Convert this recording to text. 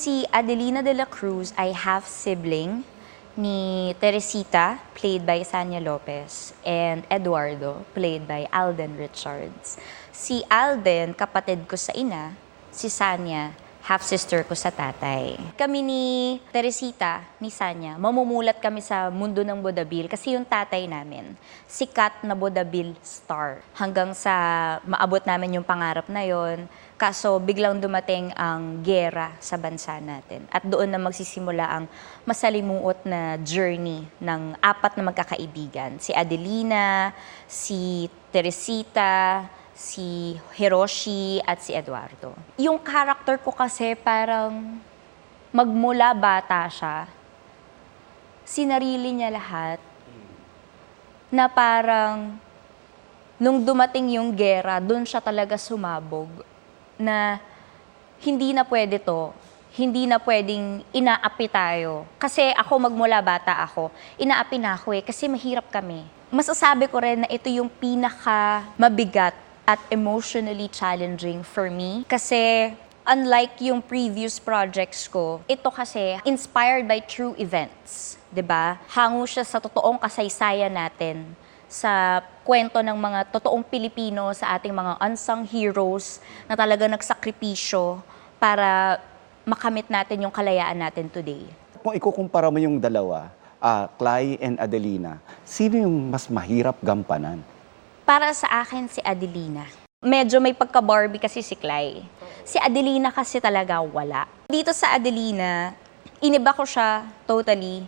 Si Adelina de la Cruz ay half-sibling ni Teresita, played by Sanya Lopez, and Eduardo, played by Alden Richards. Si Alden, kapatid ko sa ina, si Sanya, half-sister ko sa tatay. Kami ni Teresita, ni Sanya, mamumulat kami sa mundo ng Bodabil kasi yung tatay namin, sikat na Bodabil star. Hanggang sa maabot namin yung pangarap na yon. Kaso biglang dumating ang giyera sa bansa natin. At doon na magsisimula ang masalimuot na journey ng apat na magkakaibigan. Si Adelina, si Teresita, si Hiroshi, at si Eduardo. Yung character ko kasi parang magmula bata siya, sinarili niya lahat na parang nung dumating yung giyera, doon siya talaga sumabog na hindi na pwede to, hindi na pwedeng inaapi tayo. Kasi ako magmula bata ako, inaapi na ako kasi mahirap kami. Masasabi ko rin na ito yung pinaka mabigat at emotionally challenging for me. Kasi unlike yung previous projects ko, ito kasi inspired by true events. 'Di ba? Hango siya sa totoong kasaysayan natin, sa kwento ng mga totoong Pilipino, sa ating mga unsung heroes na talaga nagsakripisyo para makamit natin yung kalayaan natin today. Kung ikukumpara mo yung dalawa, Clay and Adelina, sino yung mas mahirap gampanan? Para sa akin, si Adelina. Medyo may pagka-Barbie kasi si Clay. Si Adelina kasi talaga wala. Dito sa Adelina, iniba ko siya totally.